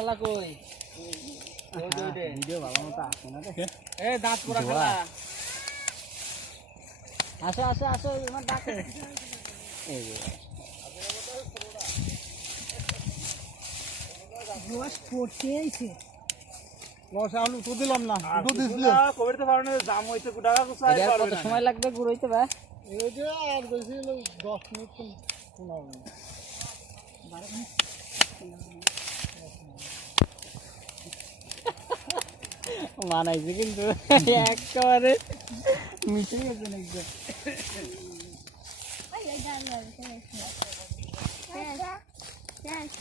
খেলা কই ভিডিও ভালো মতো আসে না রে এ দাঁত পোড়া খেলা আসো আসো আসো আমার ডাকে এই যে রস পড়তেইছে রস আলু তো দিলাম না দুটো দিছিল কবিরতে পারো না দাম হইছে টাকা কোসাই এটা পারবে কত না সময় লাগবে গুড় হইতে ভাই এই যে আর বেশি 10 মিনিট শোনাবো মানাইছে কিন্তু একেবারে মিশে গেছে একদম Yes.